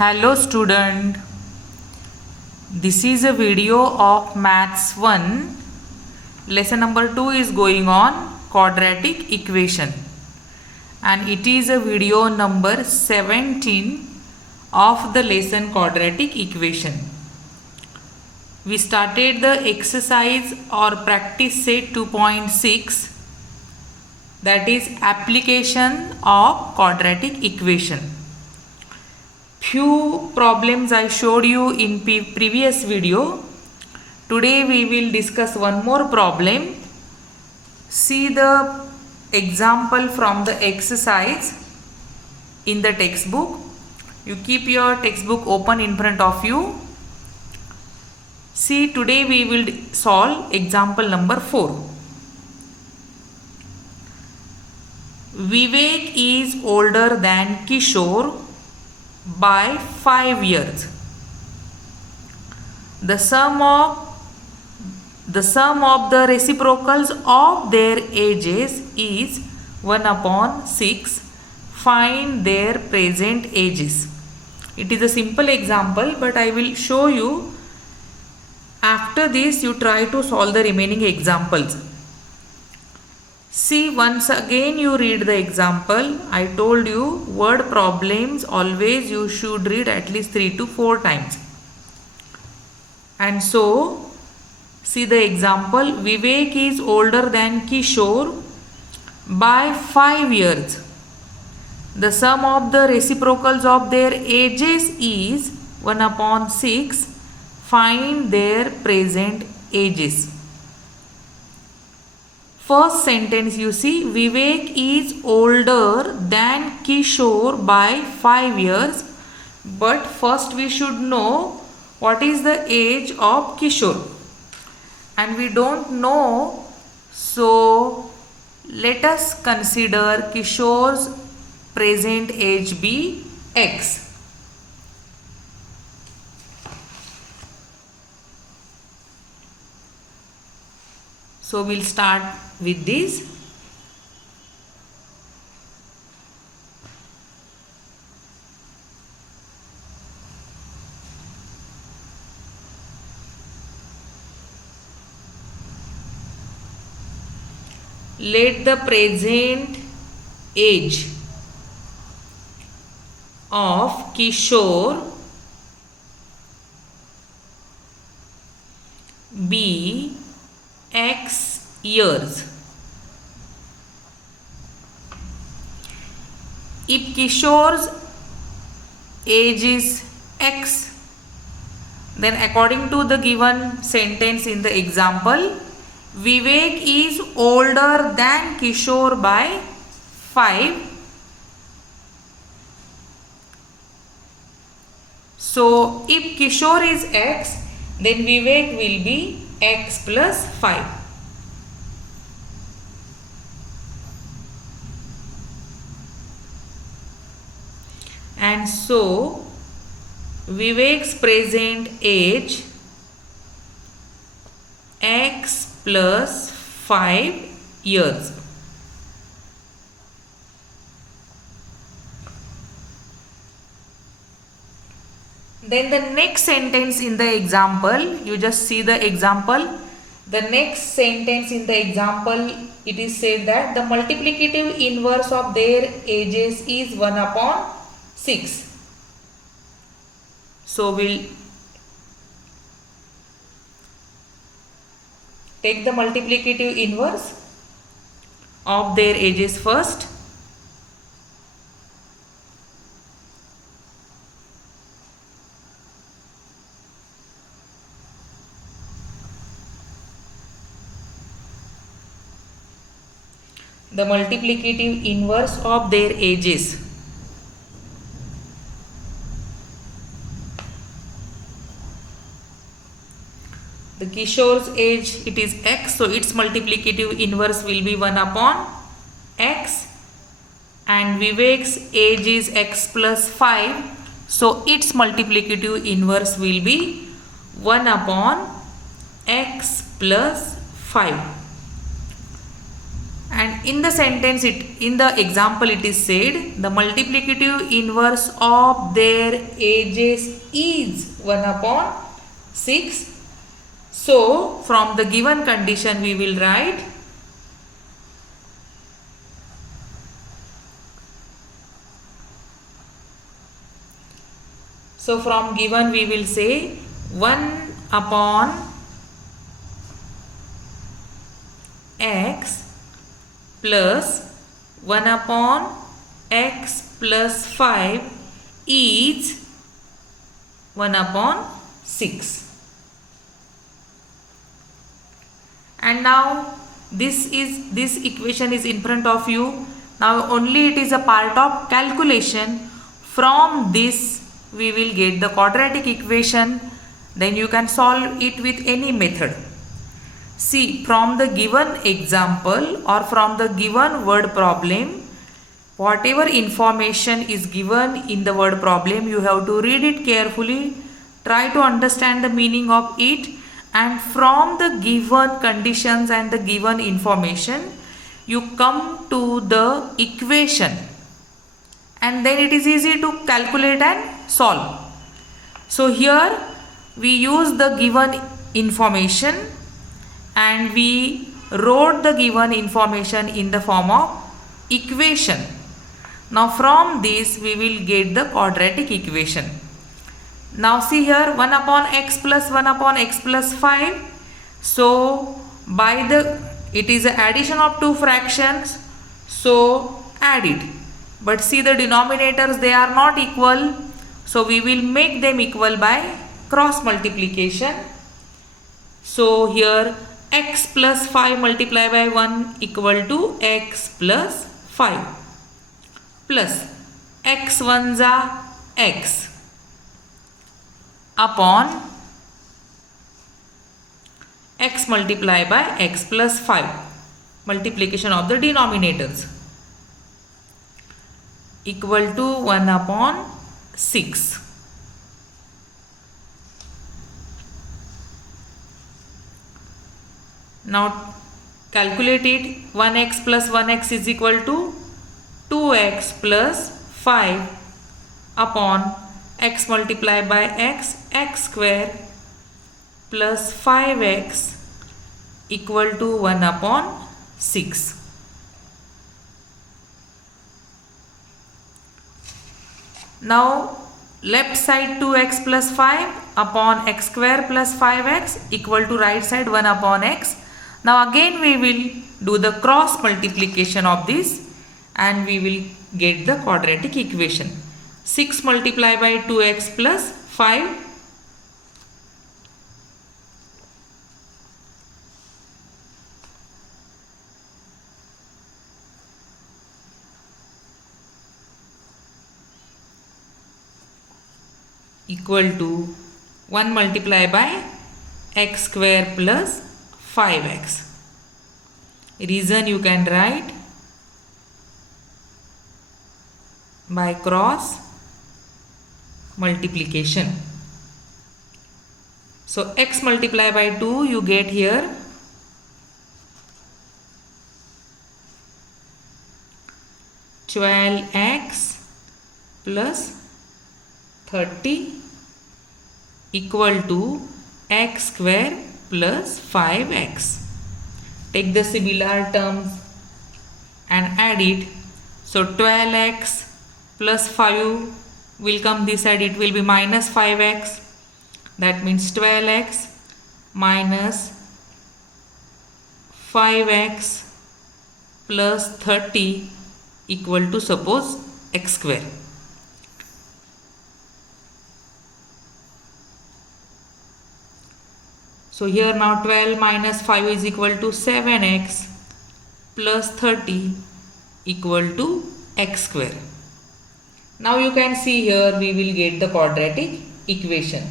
Hello student, this is a video of Maths 1. Lesson number 2 is going on quadratic equation and it is a video number 17 of the lesson quadratic equation. We started the exercise or practice set 2.6, that is application of quadratic equation. Few problems I showed you in previous video. Today we will discuss one more problem. See the example from the exercise in the textbook. You keep your textbook open in front of you. See, today we will solve example number 4. Vivek is older than Kishore by 5 years. The sum of the reciprocals of their ages is 1/6. Find their present ages. It is a simple example, but I will show you. After this, you try to solve the remaining examples. See, once again you read the example. I told you word problems always you should read at least 3 to 4 times. And so, see the example. Vivek is older than Kishore by 5 years. The sum of the reciprocals of their ages is 1/6. Find their present ages. First sentence, you see, Vivek is older than Kishore by 5 years. But first we should know what is the age of Kishore. And we don't know. So let us consider Kishore's present age be X. So we'll start with this. Let the present age of Kishore be X years. If Kishore's age is X, then according to the given sentence in the example, Vivek is older than Kishore by 5. So if Kishore is X, then Vivek will be X plus 5. And so Vivek's present age X plus 5 years. Then the next sentence in the example, you just see the example. The next sentence in the example, it is said that the multiplicative inverse of their ages is 1/6. So we'll take the multiplicative inverse of their ages first. The multiplicative inverse of their ages. The Kishore's age, it is X, so its multiplicative inverse will be 1/X. And Vivek's age is X plus 5, so its multiplicative inverse will be 1/X plus 5. And in the sentence, in the example it is said, the multiplicative inverse of their ages is 1 upon 6. So, from the given condition we will write from given we will say 1 upon x plus 1 upon x plus 5 is 1 upon 6. And now this equation is in front of you. Now only it is a part of calculation. From this we will get the quadratic equation. Then you can solve it with any method. See, from the given example or from the given word problem, whatever information is given in the word problem, you have to read it carefully, try to understand the meaning of it, and from the given conditions and the given information, you come to the equation, and then it is easy to calculate and solve. So here we use the given information and we wrote the given information in the form of equation. Now from this we will get the quadratic equation. Now see here, 1 upon x plus 1 upon x plus 5. So it is an addition of two fractions, so add it. But see, the denominators, they are not equal, so we will make them equal by cross multiplication. So here x plus 5 multiplied by 1 equal to x plus 5 plus x 1s are x upon x multiplied by x plus 5, multiplication of the denominators, equal to 1 upon 6. Now calculate it. 1x plus 1x is equal to 2x plus 5 upon x multiplied by x square plus 5x equal to 1 upon 6. Now left side 2x plus 5 upon x square plus 5x equal to right side 1 upon x. Now again we will do the cross multiplication of this and we will get the quadratic equation. 6 multiplied by 2x plus 5 equal to 1 multiplied by x square plus 5x. Reason you can write by cross multiplication. So x multiplied by 2 you get here 12x plus 30 equal to x square plus 5x. Take the similar terms and add it. So 12x plus 5 will come this side, it will be minus 5x. That means 12x minus 5x plus 30 equal to suppose x square. So here now 12 minus 5 is equal to 7x plus 30 equal to x square. Now you can see here we will get the quadratic equation.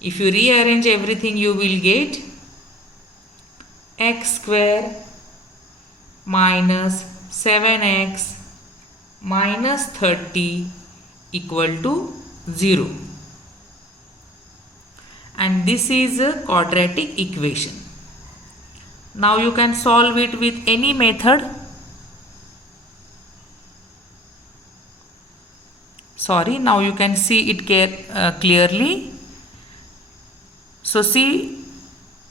If you rearrange everything you will get x square minus 7x minus 30 equal to 0. And this is a quadratic equation. Now you can solve it with any method. Sorry, now you can see it clearly. So see,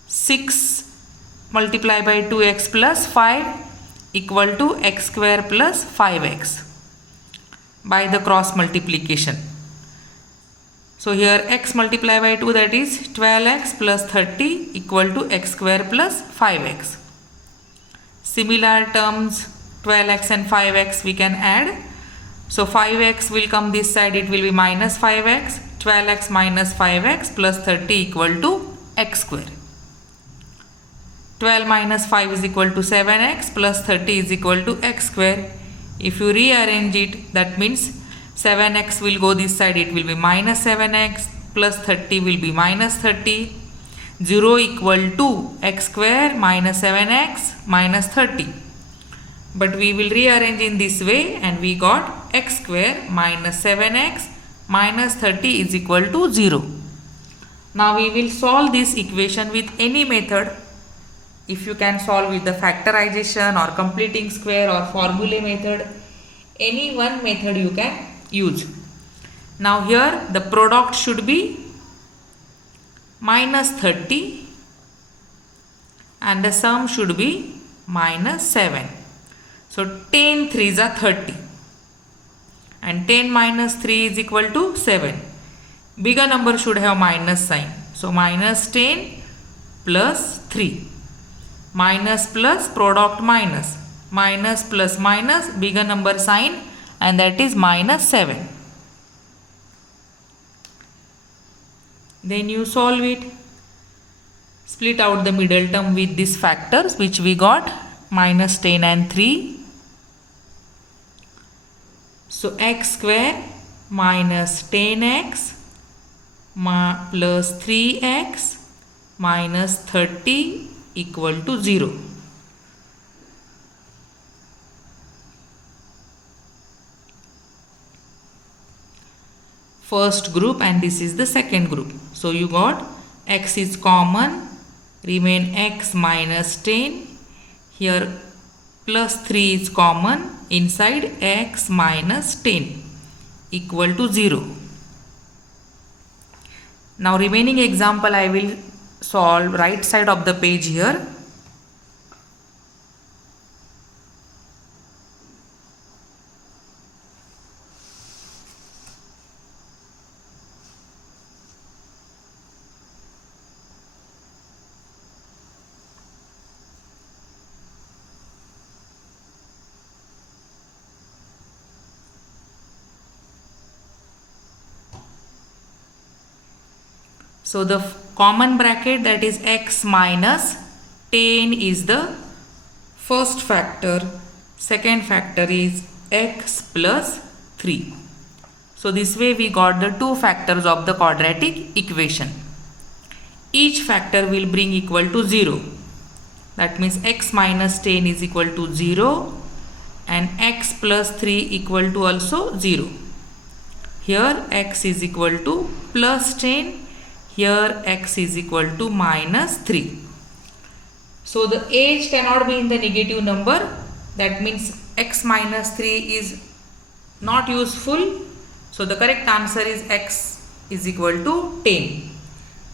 6 multiplied by 2x plus 5 equal to x square plus 5x by the cross multiplication. So here x multiplied by 2, that is 12x plus 30 equal to x square plus 5x. Similar terms 12x and 5x we can add. So 5x will come this side, it will be minus 5x, 12x minus 5x plus 30 equal to x square. 12 minus 5 is equal to 7x plus 30 is equal to x square. If you rearrange it, that means 7x will go this side, it will be minus 7x plus 30 will be minus 30. 0 equal to x square minus 7x minus 30. But we will rearrange in this way and we got x square minus 7x minus 30 is equal to 0. Now we will solve this equation with any method. If you can solve with the factorization or completing square or formula method, any one method you can use. Now here the product should be minus 30 and the sum should be minus 7. So 10 3s are 30 and 10 minus 3 is equal to 7. Bigger number should have minus sign. So minus 10 plus 3. Minus plus product minus. Minus plus minus bigger number sign and that is minus 7. Then you solve it. Split out the middle term with these factors which we got minus 10 and 3. So x square minus 10x plus 3x minus 30 equal to 0. First group and this is the second group. So you got x is common, remain x minus 10. Here plus 3 is common, inside x minus 10 equal to 0. Now remaining example I will solve right side of the page here. So the common bracket, that is x minus 10 is the first factor. Second factor is x plus 3. So this way we got the two factors of the quadratic equation. Each factor will bring equal to 0. That means x minus 10 is equal to 0 and x plus 3 equal to also 0. Here x is equal to plus 10. Here x is equal to minus 3. So the age cannot be in the negative number. That means x minus 3 is not useful. So the correct answer is x is equal to 10.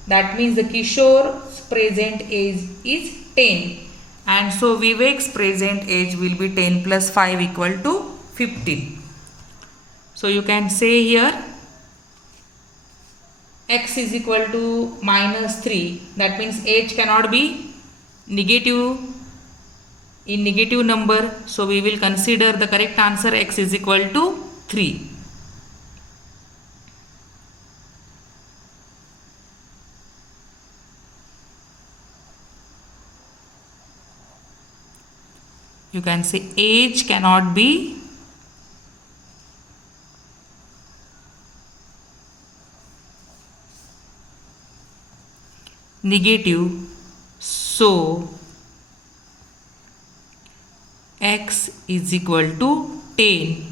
That means the Kishore's present age is 10. And so Vivek's present age will be 10 plus 5 equal to 15. So you can say here x is equal to minus 3. That means age cannot be negative in negative number. So we will consider the correct answer x is equal to 3. You can say age cannot be negative, so x is equal to 10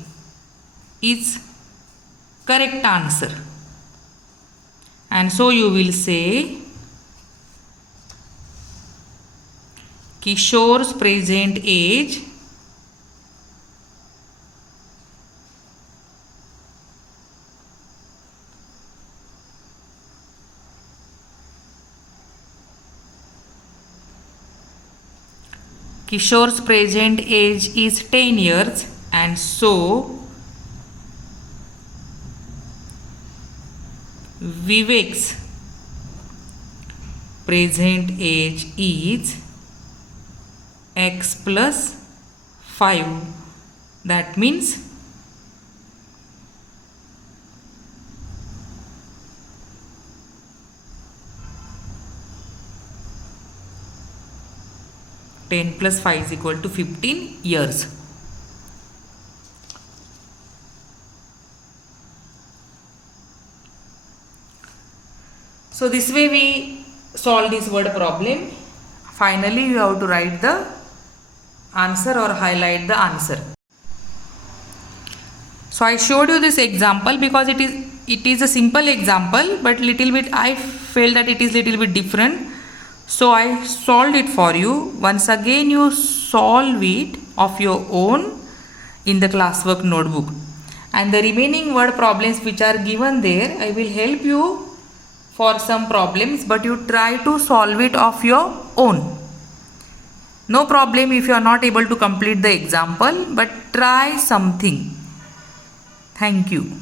is correct answer. And so you will say Kishore's present age is 10 years, and so Vivek's present age is x plus 5. That means (10 plus 5 is equal to 15 years. So this way we solve this word problem. Finally you have to write the answer or highlight the answer. So I showed you this example because it is a simple example, but little bit I felt that it is little bit different. So I solved it for you. Once again you solve it of your own in the classwork notebook. And the remaining word problems which are given there, I will help you for some problems, but you try to solve it of your own. No problem if you are not able to complete the example, but try something. Thank you.